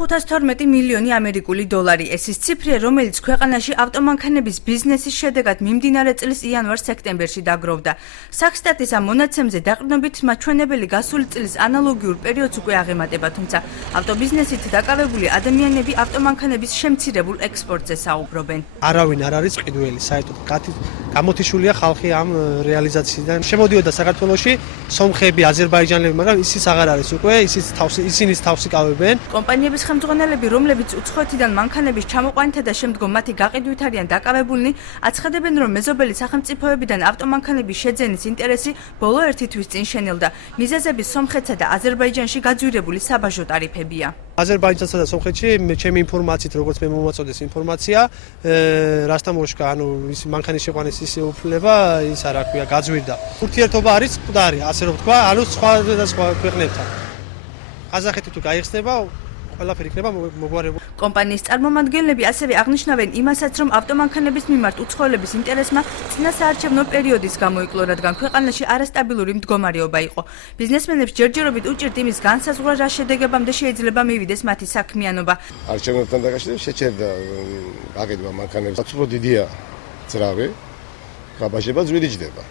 512 მილიონი ამერიკული დოლარი. ეს ის ციფრია, რომელიც ქვეყანაში ავტომანქანების ბიზნესის შედეგად მიმდინარე წლის იანვარ-სექტემბერში დაგროვდა. საქსტატის ამ მონაცემზე დაყრდნობით მაჩვენებელი გასული წლის ანალოგიურ პერიოდს უკვე აღემატება, თუმცა ავტობიზნესით დაკავებული ადამიანები ავტომანქანების შემცირებულ ექსპორტზე საუბრობენ. არავინ არ არის ყიდველი, საერთოდ გამოთიშულია ხალხი ამ რეალიზაციიდან. შემოდიოდა საქართველოში სომხები, აზერბაიჯანელები, მაგრამ ისიც აღარ არის უკვე, ისინიც თავს იკავებენ. კომპანიების ხელმძღვანელები, რომლებიც უცხოეთიდან მანქანების ჩამოყვანითა და შემდგომ მათი გაყიდვით არიან დაკავებულნი, აცხადებენ, რომ მეზობელი სახელმწიფოებიდან ავტომანქანების შეძენის ინტერესი ბოლო 1 თვის წინ შენელდა. მიზეზები სომხეთსა და აზერბაიჯანში გაძვირებული საბაჟო ტარიფებია. აზერბაიჯანსა და სომხეთში ჩემი ინფორმაციით, როგორც მე მომაწოდეს ინფორმაცია, რასტამოშკა, ის მანქანის შეყვანის ის უფლება, ის არა ქვია, გაძვირდა. ურთიერთობა არის მკვდარი, ასე რომ ვთქვა, სხვა და სხვა ქვეყნებთან. ყაზახეთი თუ გაიხსნება, ყველაფერი იქნება მოგვარებული. კომპანიის წარმომადგენლები ასევე აღნიშნავენ იმასაც, რომ ავტომანქანების მიმართ უცხოელების ინტერესმა წინა საარჩევნო პერიოდის გამოიკლო, რადგან ქვეყანაში არასტაბილური მდგომარეობა იყო. ბიზნესმენებს ჯერჯერობით უჭირთ იმის განსაზღვრა, რა შედეგებამდე შეიძლება მივიდეს მათი საქმიანობა. არჩევნებთან დაკავშირებით შეჩერდა გაკეთება მანქანების. უფრო დიდია ძრავი, გაბაჟება ძვირიჯდება.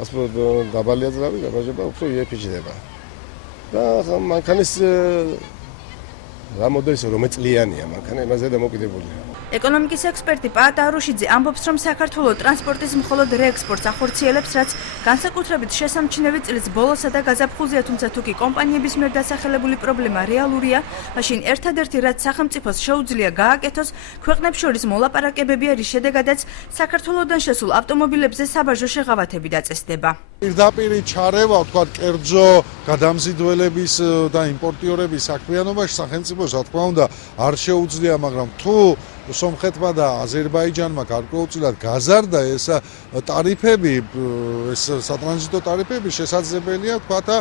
ასე დაბალია ძრავი, გაბაჟება უფრო იაფიჯდება. და მანქანის რა მოდელისა რომ წლიანია მანქანა იმაზე დამოკიდებულია. ეკონომიკის ექსპერტი პაატ არუშიძე ამბობს, რომ საქართველოს ტრანსპორტის მხოლოდ რეექსპორტს ახორციელებს, რაც განსაკუთრებით შესამჩნევი წლის ბოლოსა და გაზაფხულზეა, თუმცა თუ კი კომპანიების მიერ დასახელებული პრობლემა რეალურია, მაშინ ერთადერთი რაც სახელმწიფოს შეუძლია გააკეთოს, ქვეყნებს შორის მოლაპარაკებები არის, შედეგადაც საქართველოსდან შესულ ავტომობილებზე საბაჟო შეღავათები დაწესდება. პირდაპირ ჩარევა, თქვა, კერძო გადამზიდველების და იმპორტიორების საქმიანობაში სახელმწიფოს, რა თქმა უნდა, არ შეუძლია, მაგრამ თუ სომხეთმა და აზერბაიჯანმა გარკვეულწილად გაზარდა ეს ტარიფები, ეს სატრანზიტო ტარიფები, შესაძლებელია, თქვა,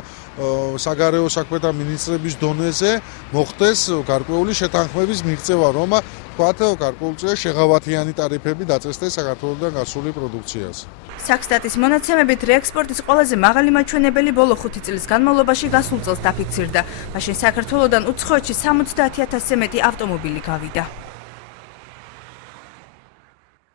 საგარეო საქმეთა მინისტრების დონეზე მოხდეს გარკვეული შეთანხმების მიღწევა, რომ თქვა, გარკვეულწილად შეღავათიანი ტარიფები დაწესდეს საქართველოსდან გასული პროდუქციას. საქსტატის მონაცემებით რეექსპორტის ყველაზე მაღალი მაჩვენებელი ბოლო 5 წლის განმავლობაში გასულ წელს დაფიქსირდა. მაშინ საქართველოსდან უცხოეთში 70,000-ზე მეტი ავტომობილი გავიდა.